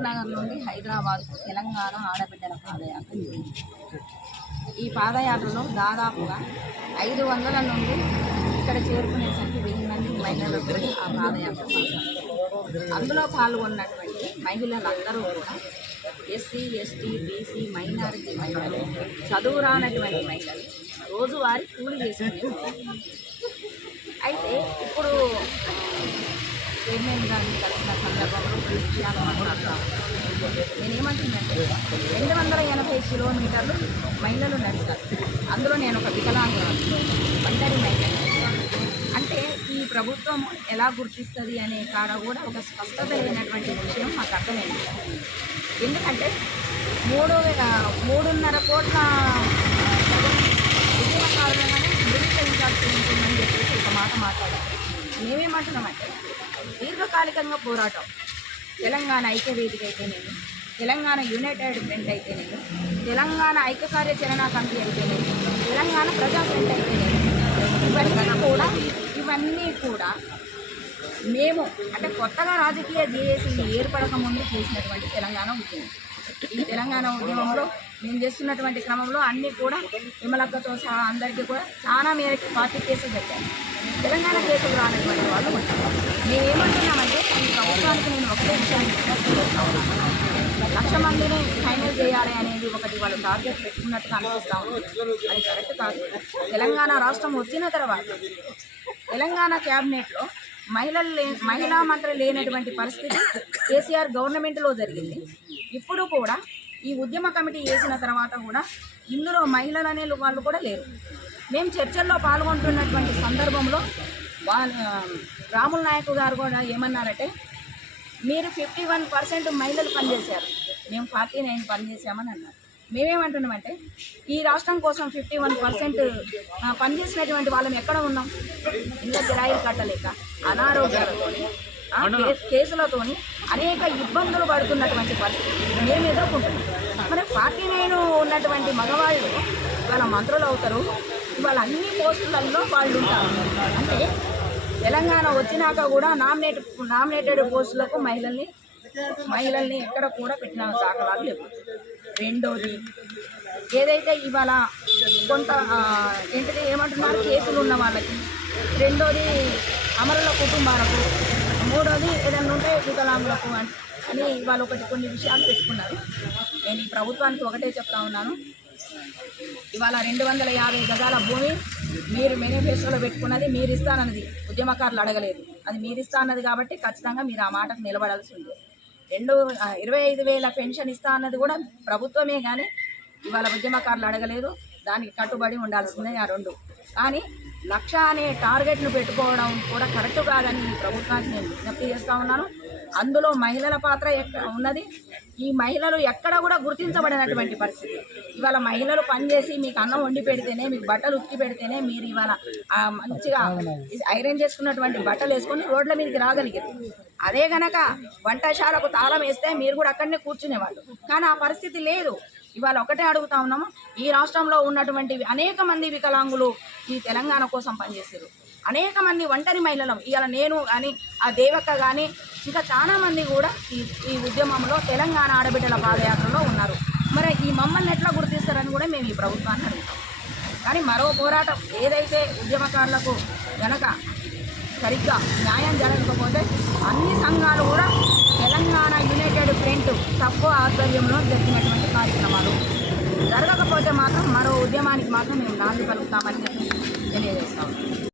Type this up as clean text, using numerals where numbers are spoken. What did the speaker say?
హుజూర్ నగర్ నుండి హైదరాబాద్ తెలంగాణ ఆడబిడ్డల పాదయాత్ర. ఈ పాదయాత్రలో దాదాపుగా 500 నుండి ఇక్కడ చేరుకునేసరికి 1000 మంది మహిళలకు ఆ పాదయాత్ర అందులో పాల్గొన్నటువంటి మహిళలందరూ కూడా ఎస్సీ, ఎస్టీ, బీసీ, మైనారిటీ మహిళలు, చదువురానటువంటి మహిళలు, రోజువారీ కూలి చేసుకునే. అయితే ఇప్పుడు చైర్మన్ గారిని కలిసిన సందర్భంలో ఈ విషయాలు మాట్లాడతాను. నేనేమంటున్నానంటే 280 కిలోమీటర్లు మహిళలు నడిచారు. అందులో నేను ఒక వికలాంగురాలు, ఒంటరి మహిళ. అంటే ఈ ప్రభుత్వం ఎలా గుర్తిస్తుంది అనే కాడ కూడా ఒక స్పష్టత లేనటువంటి విషయం మాకు అర్థమైంది. ఎందుకంటే 3.5 కోట్ల ఉద్యమకారులనే ధృవీకరించాల్సి ఉంటుందని చెప్పేసి ఒక మాట మాట్లాడారు. మేమేమంటున్నామంటే దీర్ఘకాలికంగా పోరాటం, తెలంగాణ ఐక్యవేదిక అయితేనేమి, తెలంగాణ యునైటెడ్ ఫ్రంట్ అయితేనేమి, తెలంగాణ ఐక్య కార్యాచరణ కమిటీ అయితేనేమి, తెలంగాణ ప్రజా ఫ్రంట్ అయితేనేమి, ఇవన్నీ కూడా మేము అంటే కొత్తగా రాజకీయ జేఏసీ ఏర్పడక ముందు చేసినటువంటి తెలంగాణ ఉద్యమం. ఈ తెలంగాణ ఉద్యమంలో మేము చేస్తున్నటువంటి క్రమంలో అన్నీ కూడా విమలక్కతో సహా అందరికీ కూడా చాలా మేరకు పార్టీ కేసులు పెట్టారు. తెలంగాణ కేసులు రానటువంటి వాళ్ళు ఉంటారు. మేమేమంటున్నామంటే ఈ ప్రభుత్వానికి నేను ఒకటే విషయాన్ని చేస్తా ఉన్నాను. 1,00,000 మందిని ఫైనల్ చేయాలి అనేది ఒకటి వాళ్ళు టార్గెట్ పెట్టుకున్నట్టుగా అనిపిస్తూ ఉంది. అది కరెక్ట్ కాదు. తెలంగాణ రాష్ట్రం వచ్చిన తర్వాత తెలంగాణ క్యాబినెట్లో మహిళా మంత్రి లేనటువంటి పరిస్థితి కేసీఆర్ గవర్నమెంట్లో జరిగింది. ఇప్పుడు కూడా ఈ ఉద్యమ కమిటీ వేసిన తర్వాత కూడా ఇందులో మహిళలు అనే వాళ్ళు కూడా లేరు. మేము చర్చల్లో పాల్గొంటున్నటువంటి సందర్భంలో రాముల నాయక్ గారు కూడా ఏమన్నారంటే, మీరు 51% మహిళలు పనిచేశారు, మేము 49 పనిచేసామని అన్నారు. మేమేమంటున్నామంటే ఈ రాష్ట్రం కోసం 51% పనిచేసినటువంటి వాళ్ళం ఎక్కడ ఉన్నాం? ఇంకా కిరాయిలు కట్టలేక, అనారోగ్యాలతో, కేసులతోని అనేక ఇబ్బందులు పడుతున్నటువంటి పరిస్థితి మేము ఎదుర్కొంటున్నాం. మరి 49 ఉన్నటువంటి మగవాళ్ళు ఇవాళ మంత్రులు అవుతారు, ఇవాళ అన్ని పోస్టులలో వాళ్ళు ఉంటారు. అంటే తెలంగాణ వచ్చినాక కూడా నామినేటెడ్ పోస్టులకు మహిళల్ని ఎక్కడ కూడా పెట్టిన దాఖలాలు లేవు. రెండోది, ఏదైతే ఇవాళ కొంత ఏంటిది ఏమంటున్నారు కేసులు ఉన్న వాళ్ళకి, రెండోది అమరుల కుటుంబాలకు, మూడోది ఏదైనా ఉంటే వికలాంగులకు అని ఇవాళ కొన్ని విషయాలు పెట్టుకున్నారు. నేను ఈ ప్రభుత్వానికి ఒకటే చెప్తా ఉన్నాను, ఇవాళ 250 గజాల భూమి మీరు మేనిఫెస్టోలో పెట్టుకున్నది, మీరు ఇస్తానన్నది ఉద్యమకారులు అడగలేదు, అది మీరు ఇస్తా అన్నది కాబట్టి ఖచ్చితంగా మీరు ఆ మాటకు నిలబడాల్సి ఉంది. 25,000 పెన్షన్ ఇస్తా అన్నది కూడా ప్రభుత్వమే, కానీ ఇవాళ ఉద్యమకారులు అడగలేదు, దానికి కట్టుబడి ఉండాల్సిందే ఆ రెండు. కానీ 1,00,000 అనే టార్గెట్ను పెట్టుకోవడం కూడా కరెక్ట్ కాదని ఈ ప్రభుత్వానికి నేను విజ్ఞప్తి చేస్తూ ఉన్నాను. అందులో మహిళల పాత్ర ఉన్నది. ఈ మహిళలు ఎక్కడ కూడా గుర్తించబడినటువంటి పరిస్థితి. ఇవాళ మహిళలు పనిచేసి మీకు అన్నం వండి పెడితేనే, మీకు బట్టలు ఉతికి పెడితేనే మీరు ఇవాళ మంచిగా ఐరన్ చేసుకున్నటువంటి బట్టలు వేసుకొని రోడ్ల మీదకి రాగలిగారు. అదే గనక వంటశాలకు తాళం వేస్తే మీరు కూడా అక్కడనే కూర్చునేవాళ్ళు. కానీ ఆ పరిస్థితి లేదు. ఇవాళ ఒకటే అడుగుతా ఉన్నాము, ఈ రాష్ట్రంలో ఉన్నటువంటి అనేక మంది వికలాంగులు ఈ తెలంగాణ కోసం పనిచేశారు. అనేక మంది ఒంటరి మహిళలు, ఇవాళ నేను కానీ ఆ దేవక్క కానీ ఇంకా చాలా మంది కూడా ఈ ఉద్యమంలో తెలంగాణ ఆడబిడ్డల పాదయాత్రలో ఉన్నారు. మరి ఈ మమ్మల్ని ఎట్లా గుర్తిస్తారని కూడా మేము ఈ ప్రభుత్వాన్ని అడుగుతాం. కానీ మరో పోరాటం ఏదైతే ఉద్యమకారులకు కనుక సరిగ్గా న్యాయం జరగకపోతే అన్ని సంఘాలు కూడా తెలంగాణ యునైటెడ్ ఫ్రంట్ తప్పు ఆధ్వర్యంలో జరిగినటువంటి కార్యక్రమాలు జరగకపోతే మాత్రం మరో ఉద్యమానికి మాత్రం మేము నాంది పలుకుతామని తెలియజేస్తాం.